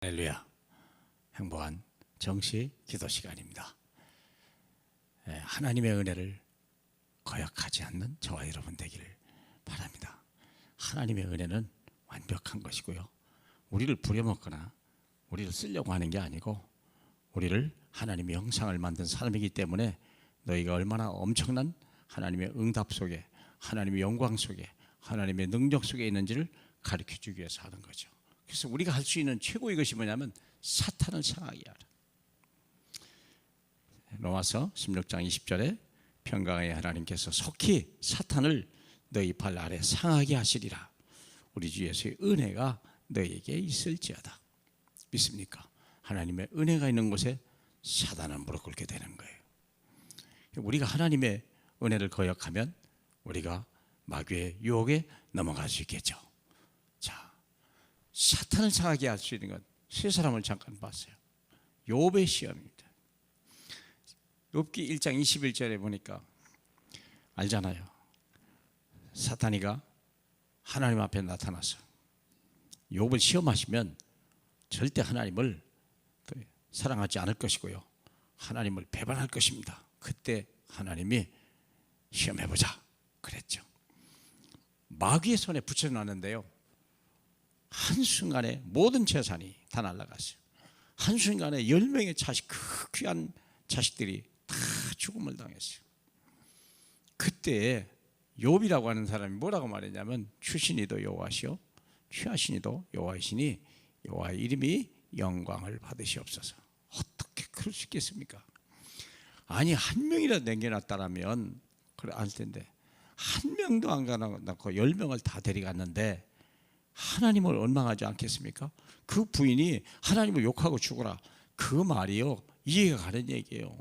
할렐루야. 행복한 정시 기도 시간입니다. 하나님의 은혜를 거역하지 않는 저와 여러분 되기를 바랍니다. 하나님의 은혜는 완벽한 것이고요, 우리를 부려먹거나 우리를 쓰려고 하는 게 아니고 우리를 하나님의 형상을 만든 사람이기 때문에 너희가 얼마나 엄청난 하나님의 응답 속에, 하나님의 영광 속에, 하나님의 능력 속에 있는지를 가르쳐주기 위해서 하는 거죠. 그래서 우리가 할 수 있는 최고의 것이 뭐냐면 사탄을 상하게 하라. 로마서 16장 20절에 평강의 하나님께서 속히 사탄을 너희 발 아래 상하게 하시리라. 우리 주 예수의 은혜가 너희에게 있을지어다. 믿습니까? 하나님의 은혜가 있는 곳에 사단은 무릎 꿇게 되는 거예요. 우리가 하나님의 은혜를 거역하면 우리가 마귀의 유혹에 넘어갈 수 있겠죠. 자, 사탄을 상하게 할 수 있는 것, 세 사람을 잠깐 봤어요. 욥의 시험입니다. 욥기 1장 21절에 보니까 알잖아요. 사탄이가 하나님 앞에 나타나서 욥을 시험하시면 절대 하나님을 사랑하지 않을 것이고요, 하나님을 배반할 것입니다. 그때 하나님이 시험해보자 그랬죠. 마귀의 손에 붙여놨는데요, 한순간에 모든 재산이 다 날아갔어요. 한순간에 10명의 자식, 그 귀한 자식들이 다 죽음을 당했어요. 그때 욥이라고 하는 사람이 뭐라고 말했냐면, 출신이도 여호와시요 취하신이도 여호와이시니 여호와의 이름이 영광을 받으시옵소서. 어떻게 그럴 수 있겠습니까? 아니, 한 명이라도 남겨놨다라면 그래 알 텐데, 한 명도 안 가놓고 10명을 다 데려갔는데 하나님을 원망하지 않겠습니까? 그 부인이 하나님을 욕하고 죽어라, 그 말이요, 이해가 가는 얘기예요.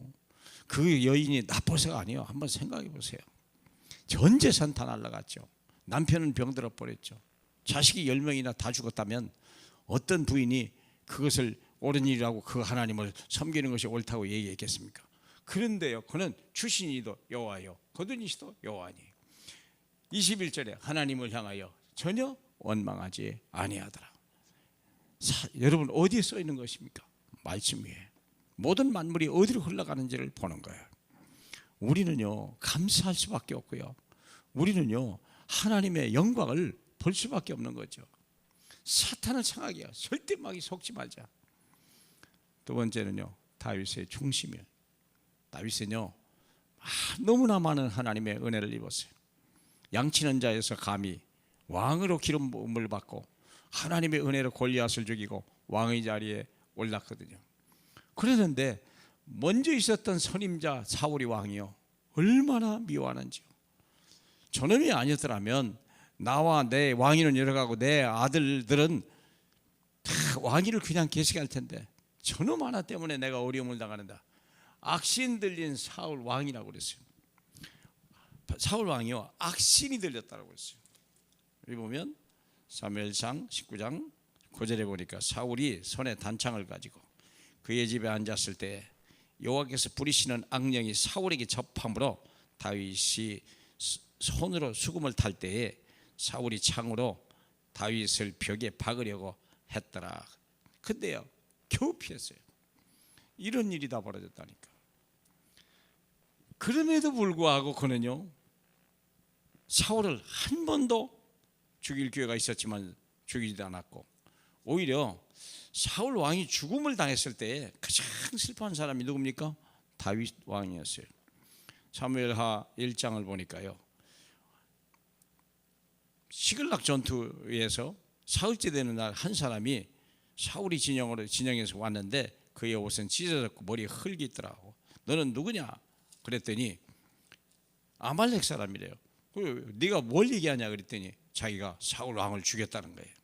그 여인이 나빠서가 아니에요. 한번 생각해 보세요. 전 재산 다 날라갔죠. 남편은 병들어 버렸죠. 자식이 10명이나 다 죽었다면 어떤 부인이 그것을 옳은 일이라고 그 하나님을 섬기는 것이 옳다고 얘기했겠습니까? 그런데요, 그는 출신이도 여호와요 거두니시도 여호와니 21절에 하나님을 향하여 전혀 원망하지 아니하더라. 여러분, 어디에 써 있는 것입니까? 말씀 위에. 모든 만물이 어디로 흘러가는지를 보는 거예요. 우리는요, 감사할 수밖에 없고요, 우리는요, 하나님의 영광을 볼 수밖에 없는 거죠. 사탄을 상하게 해요. 절대 마귀 속지 말자. 두 번째는요, 다윗의 중심이에요. 다윗은요, 너무나 많은 하나님의 은혜를 입었어요. 양치는 자에서 감히 왕으로 기름 부음을 받고 하나님의 은혜로 골리앗을 죽이고 왕의 자리에 올랐거든요. 그랬는데 먼저 있었던 선임자 사울이 왕이요, 얼마나 미워하는지요. 저놈이 아니었더라면 나와 내 왕위는 열어가고 내 아들들은 다 왕위를 그냥 계승할 텐데 저놈 하나 때문에 내가 어려움을 당하는다. 악신 들린 사울 왕이라고 그랬어요. 사울 왕이요, 악신이 들렸다고 그랬어요. 여기 보면 사무엘상 19장 9절에 보니까 사울이 손에 단창을 가지고 그의 집에 앉았을 때 여호와께서 부리시는 악령이 사울에게 접함으로 다윗이 손으로 수금을 탈 때에 사울이 창으로 다윗을 벽에 박으려고 했더라. 근데요, 겨우 피했어요. 이런 일이 다 벌어졌다니까. 그럼에도 불구하고 그는요, 사울을 한 번도 죽일 기회가 있었지만 죽이지도 않았고, 오히려 사울 왕이 죽음을 당했을 때 가장 슬퍼한 사람이 누굽니까? 다윗 왕이었어요. 사무엘하 1장을 보니까요, 시글락 전투에서 사흘째 되는 날 한 사람이 사울이 진영에서 왔는데 그의 옷은 찢어졌고 머리에 흙이 있더라고. 너는 누구냐? 그랬더니 아말렉 사람이래요. 네가 뭘 얘기하냐 그랬더니 자기가 사울 왕을 죽였다는 거예요.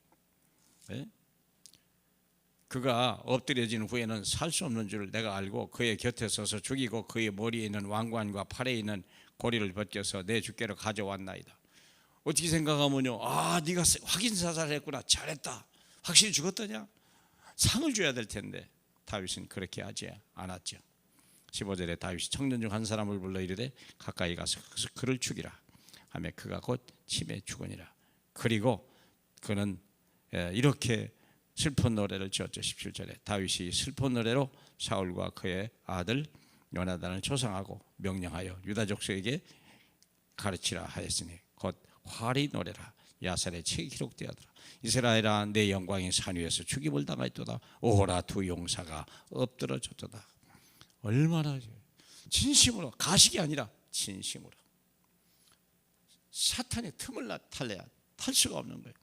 네? 그가 엎드려진 후에는 살 수 없는 줄 내가 알고 그의 곁에 서서 죽이고 그의 머리에 있는 왕관과 팔에 있는 고리를 벗겨서 내 주께로 가져왔나이다. 어떻게 생각하면요, 네가 확인 사살했구나, 잘했다, 확실히 죽었더냐, 상을 줘야 될 텐데 다윗은 그렇게 하지 않았죠. 15절에 다윗이 청년 중 한 사람을 불러 이르되 가까이 가서 그를 죽이라 하며 그가 곧 침에 죽으니라. 그리고 그는 이렇게 슬픈 노래를 지었죠. 17절에 다윗이 슬픈 노래로 사울과 그의 아들 요나단을 조상하고 명령하여 유다 족속에게 가르치라 하였으니 곧 활이 노래라. 야살의 책이 기록되었더라. 이스라엘아 내 영광이 산 위에서 죽임을 당하였도다. 오호라 두 용사가 엎드러졌도다. 얼마나 진심으로, 가식이 아니라 진심으로. 사탄의 틈을 탈래야 탈 수가 없는 거예요.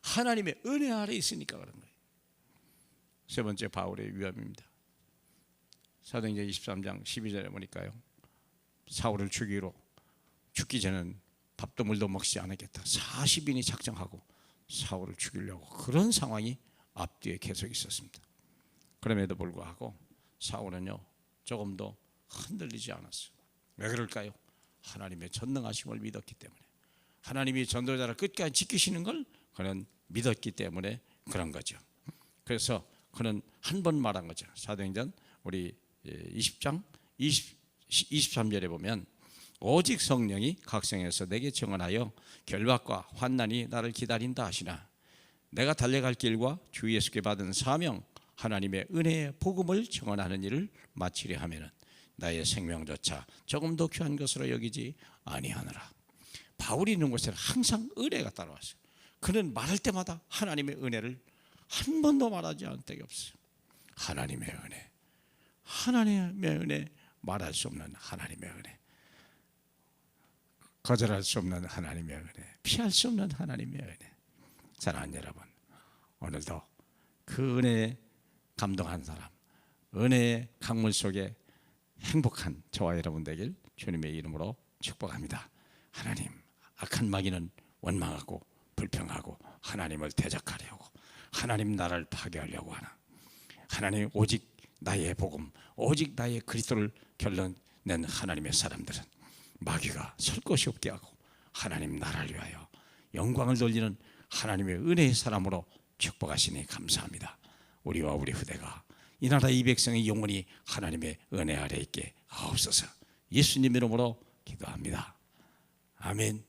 하나님의 은혜 아래 있으니까 그런 거예요. 세 번째 바울의 위험입니다. 사도행전 23장 12절에 보니까요, 사울을 죽기 전에는 밥도 물도 먹지 않았겠다. 40인이 작정하고 사울을 죽이려고, 그런 상황이 앞뒤에 계속 있었습니다. 그럼에도 불구하고 사울은요 조금도 흔들리지 않았어요. 왜 그럴까요? 하나님의 전능하심을 믿었기 때문에, 하나님이 전도자를 끝까지 지키시는 걸 그는 믿었기 때문에 그런 거죠. 그래서 그는 한 번 말한 거죠. 사도행전 우리 20장 23절에 보면 오직 성령이 각성해서 내게 증언하여 결박과 환난이 나를 기다린다 하시나 내가 달려갈 길과 주 예수께 받은 사명 하나님의 은혜의 복음을 증언하는 일을 마치려 하면은 나의 생명조차 조금도 귀한 것으로 여기지 아니하노라. 바울이 있는 곳에는 항상 은혜가 따라왔어요. 그는 말할 때마다 하나님의 은혜를 한 번도 말하지 않은 적이 없어요. 하나님의 은혜, 하나님의 은혜, 말할 수 없는 하나님의 은혜, 거절할 수 없는 하나님의 은혜, 피할 수 없는 하나님의 은혜. 사랑하는 여러분, 오늘도 그 은혜에 감동한 사람, 은혜의 강물 속에 행복한 저와 여러분 되길 주님의 이름으로 축복합니다. 하나님, 악한 마귀는 원망하고 불평하고 하나님을 대적하려고, 하나님 나라를 파괴하려고 하나, 하나님 오직 나의 복음, 오직 나의 그리스도를 결론낸 하나님의 사람들은 마귀가 설 곳이 없게 하고 하나님 나라를 위하여 영광을 돌리는 하나님의 은혜의 사람으로 축복하시니 감사합니다. 우리와 우리 후대가 이 나라 이 백성의 영혼이 하나님의 은혜 아래 있게 하옵소서. 예수님 이름으로 기도합니다. 아멘.